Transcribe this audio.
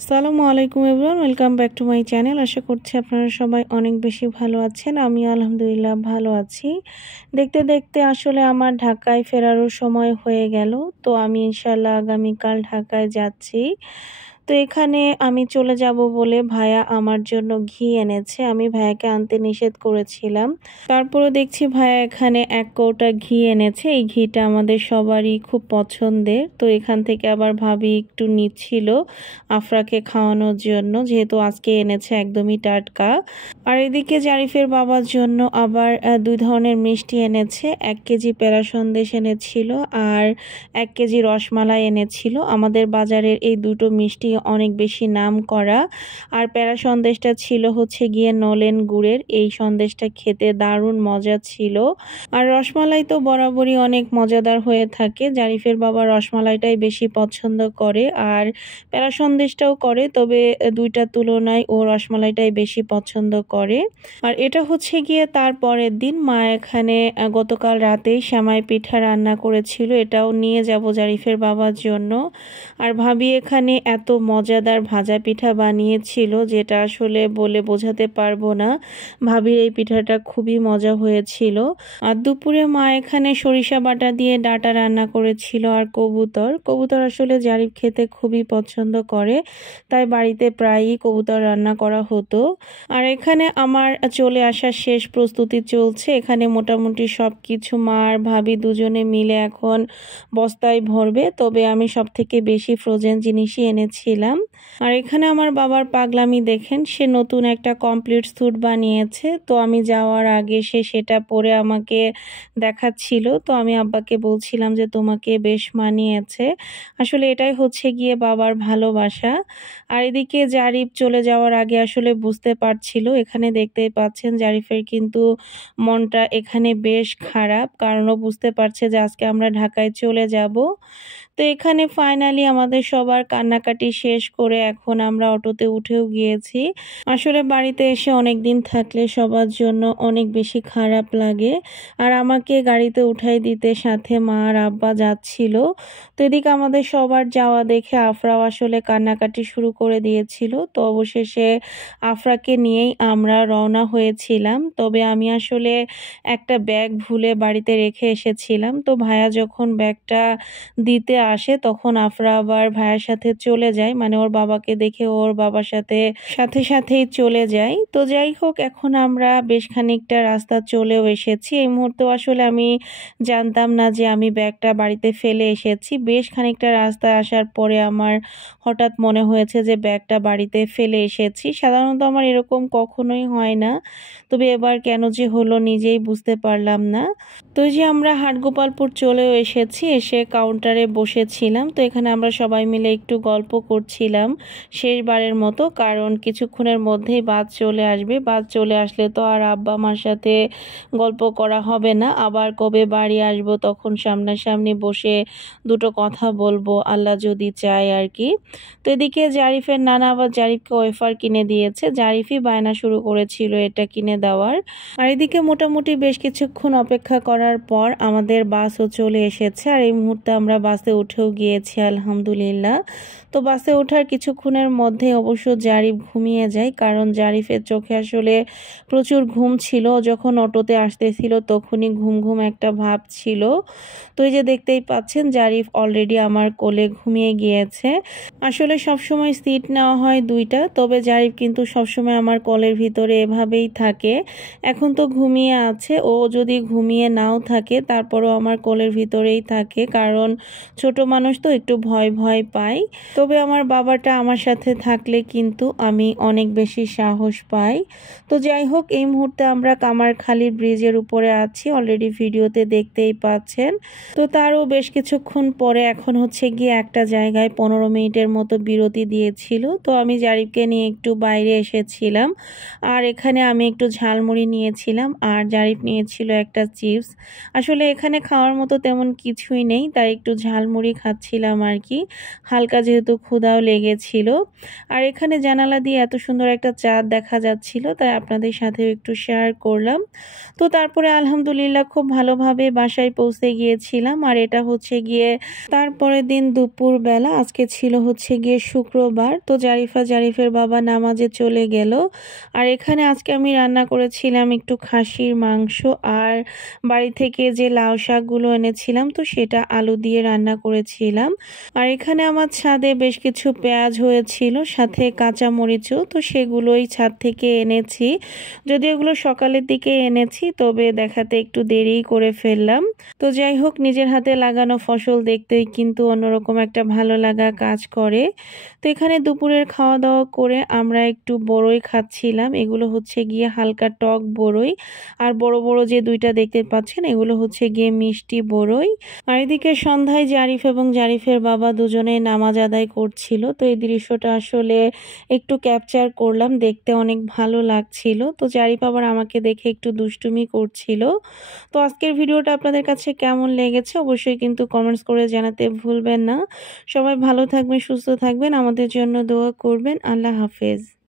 আসসালামু আলাইকুম everyone, welcome back to my channel. আশা করছি আপনারা সবাই অনেক বেশি ভালো আছেন। আমি আলহামদুলিল্লাহ ভালো আছি। দেখতে দেখতে আসলে আমার ঢাকায় ফেরারও সময় হয়ে গেল। তো আমি ইনশাল্লাহ আগামীকাল ঢাকায় যাচ্ছি। তো এখানে আমি চলে যাব বলে ভাইয়া আমার জন্য ঘি এনেছে। আমি ভাইয়াকে আনতে নিষেধ করেছিলাম, তারপরও দেখছি ভাইয়া এখানে 1 কৌটা ঘি এনেছে। এই ঘিটা আমাদের সবারই খুব পছন্দের। তো এখান থেকে আবার ভাবি একটু নিচ্ছিল আফরাকে খাওয়ানোর জন্য, যেহেতু আজকে এনেছে একদমই টাটকা। আর এদিকে জারিফের বাবার জন্য আবার 2 ধরনের মিষ্টি এনেছে। 1 কেজি পেড়া সন্দেশ এনেছিল আর 1 কেজি রসমালাই এনেছিল। আমাদের বাজারের এই দুটো মিষ্টি অনেক বেশি নাম করা। আর পেড়া সন্দেশটা ছিল হচ্ছে গিয়ে নলেন গুড়ের। এই সন্দেশটা খেতে দারুণ মজা ছিল। আর রসমালাই তো বরাবরই অনেক মজাদার হয়ে থাকে। জারিফের বাবা রসমালাইটাই বেশি পছন্দ করে আর পেড়া সন্দেশটাও করে, তবে দুইটার তুলনায় ও রসমালাইটাই বেশি পছন্দ করে। আর এটা হচ্ছে গিয়ে তার পরের দিন মা এখানে গতকাল রাতেই সেমাই পিঠা রান্না করেছিল। এটাও নিয়ে যাব জারিফের বাবার জন্য। আর ভাবি এখানে এত মজাদার ভাজা পিঠা বানিয়েছিল যেটা আসলে বলে বোঝাতে পারবো না। ভাবির এই পিঠাটা খুবই মজা হয়েছিল। আর দুপুরে মা এখানে সরিষা বাটা দিয়ে ডাটা রান্না করেছিল আর কবুতর আসলে জারিফ খেতে খুবই পছন্দ করে, তাই বাড়িতে প্রায়ই কবুতর রান্না করা হতো। আর এখানে আমার চলে আসার শেষ প্রস্তুতি চলছে। এখানে মোটামুটি সব কিছু মা আর ভাবি দুজনে মিলে এখন বস্তায় ভরবে, তবে আমি সব থেকে বেশি ফ্রোজেন জিনিসই এনেছিলাম। আর এখানে আমার বাবার পাগলামি দেখেন, সে নতুন একটা কমপ্লিট স্যুট বানিয়েছে। তো আমি যাওয়ার আগে সে সেটা পরে আমাকে দেখাচ্ছিল। তো আমি আব্বাকে বলছিলাম যে তোমাকে বেশ মানিয়েছে। আসলে এটাই হচ্ছে গিয়ে বাবার ভালোবাসা। আর এদিকে জারিফ চলে যাওয়ার আগে আসলে বুঝতে পারছিল, এখানে দেখতেই পাচ্ছেন জারিফের কিন্তু মনটা এখানে বেশ খারাপ, কারণ ও বুঝতে পারছে যে আজকে আমরা ঢাকায় চলে যাব। তো এখানে ফাইনালি আমাদের সবার কান্নাকাটি শেষ করে এখন আমরা অটোতে উঠেও গিয়েছি। আসলে বাড়িতে এসে অনেক দিন থাকলে সবার জন্য অনেক বেশি খারাপ লাগে। আর আমাকে গাড়িতে উঠাই দিতে সাথে মা আর আব্বা যাচ্ছিল। তো এদিকে আমাদের সবার যাওয়া দেখে আফরাও আসলে কান্নাকাটি শুরু করে দিয়েছিল। তো অবশেষে আফরাকে নিয়েই আমরা রওনা হয়েছিলাম। তবে আমি আসলে একটা ব্যাগ ভুলে বাড়িতে রেখে এসেছিলাম। তো ভাইয়া যখন ব্যাগটা দিতে আসে তখন আফরা আবার ভাইয়ার সাথে চলে যায়, মানে ওর বাবাকে দেখে ওর বাবার সাথেই চলে যায়। তো যাই হোক, এখন আমরা বেশ খানিকটা রাস্তা চলেও এসেছি। এই মুহূর্তে আসলে আমি জানতাম না যে আমি ব্যাগটা বাড়িতে ফেলে এসেছি। বেশ খানিকটা রাস্তায় আসার পরে আমার হঠাৎ মনে হয়েছে যে ব্যাগটা বাড়িতে ফেলে এসেছি। সাধারণত আমার এরকম কখনোই হয় না, তবে এবার কেন যে হলো নিজেই বুঝতে পারলাম না। তো যে আমরা হাটগোপালপুর চলেও এসেছি, এসে কাউন্টারে বসেছিলাম। তো এখানে আমরা সবাই মিলে একটু গল্প করছিলাম শেষবারের মতো, কারণ কিছুক্ষণের মধ্যেই বাস চলে আসবে। বাস চলে আসলে তো আর আব্বা মার সাথে গল্প করা হবে না। আবার কবে বাড়ি আসবো তখন সামনাসামনি বসে দুটো কথা বলবো, আল্লাহ যদি চায় আর কি। তো এদিকে জারিফের নানা আবার জারিফকে ওয়েফার কিনে দিয়েছে। জারিফই বায়না শুরু করেছিল এটা কিনে দেওয়ার। আর এদিকে মোটামুটি বেশ কিছুক্ষণ অপেক্ষা করার পর আমাদের বাসও চলে এসেছে। আর এই মুহূর্তে আমরা বাসে উঠেও গিয়েছি আলহামদুলিল্লাহ। তো বাসে ওঠার কিছুক্ষণের মধ্যে অবশ্য জারিফ ঘুমিয়ে যায়, কারণ জারিফের চোখে আসলে প্রচুর ঘুম ছিল। যখন অটোতে আসতেছিল তখনই ঘুম ঘুম একটা ভাব ছিল। তো এই যে দেখতেই পাচ্ছেন জারিফ অলরেডি আমার কোলে ঘুমিয়ে গিয়েছে। আসলে সবসময় সিট নেওয়া হয় 2টা, তবে জারিফ কিন্তু সবসময় আমার কোলের ভিতরে এভাবেই থাকে। এখন তো ঘুমিয়ে আছে, ও যদি ঘুমিয়ে নাও থাকে তারপরও আমার কোলের ভিতরেই থাকে, কারণ ছোট মানুষ তো একটু ভয় ভয় পায়। তবে আমার বাবাটা আমার সাথে থাকলে কিন্তু আমি অনেক বেশি সাহস পাই। তো যাই হোক, এই মুহূর্তে আমরা কামারখালী ব্রিজের উপরে আছি, অলরেডি ভিডিওতে দেখতেই পাচ্ছেন। তো তারও বেশ কিছুক্ষণ পরে এখন হচ্ছে গিয়ে একটা জায়গায় 15 মিনিটের মতো বিরতি দিয়েছিল। তো আমি জারিফকে নিয়ে একটু বাইরে এসেছিলাম। আর এখানে আমি একটু ঝালমুড়ি নিয়েছিলাম আর জারিফ নিয়েছিল একটা চিপস। আসলে এখানে খাওয়ার মতো তেমন কিছুই নেই, তাই একটু ঝালমুড়ি খাচ্ছিলাম আর কি, হালকা যেহেতু ক্ষুধাও লেগেছিল। আর এখানে জানালা দিয়ে এত সুন্দর একটা চাঁদ দেখা যাচ্ছিল, তাই আপনাদের সাথেও একটু শেয়ার করলাম। তো তারপরে আলহামদুলিল্লাহ খুব ভালোভাবে বাসায় পৌঁছে গিয়েছিলাম। আর এটা হচ্ছে গিয়ে তারপরের দিন দুপুর বেলা। আজকে ছিল হচ্ছে গিয়ে শুক্রবার। তো জারিফের বাবা নামাজে চলে গেল। আর এখানে আজকে আমি রান্না করেছিলাম একটু খাসির মাংস আর বাড়ি থেকে যে লাউ শাকগুলো এনেছিলাম তো সেটা আলু দিয়ে রান্না করেছিলাম। আর এখানে আমার ছাদে বেশ কিছু পেঁয়াজ হয়েছিল, সাথে কাঁচা মরিচও, তো সেগুলোই ছাদ থেকে এনেছি। যদি এগুলো সকালের দিকে এনেছি তবে দেখাতে একটু দেরি করে ফেললাম। তো যাই হোক, নিজের হাতে লাগানো ফসল দেখতেই কিন্তু অন্যরকম একটা ভালো লাগা কাজ করে। তো এখানে দুপুরের খাওয়া দাওয়া করে আমরা একটু বড়ই খাচ্ছিলাম। এগুলো হচ্ছে গিয়ে হালকা টক বড়ই, আর বড় বড় যে দুইটা দেখতে পাচ্ছেন এগুলো হচ্ছে গিয়ে মিষ্টি বড়ই। আর এদিকে সন্ধ্যায় জারিফ এবং জারিফের বাবা দুজনে নামাজ আদায় করছিল। তো এই দৃশ্যটা আসলে একটু ক্যাপচার করলাম, দেখতে অনেক ভালো লাগছিল। তো জারিফ আবার আমাকে দেখে একটু দুষ্টুমি করছিল। তো আজকের ভিডিওটা আপনাদের কাছে কেমন লেগেছে অবশ্যই কিন্তু কমেন্টস করে জানাতে ভুলবেন না। সবাই ভালো থাকবেন, সুস্থ থাকবেন, আমাদের জন্য দোয়া করবেন। আল্লাহ হাফেজ।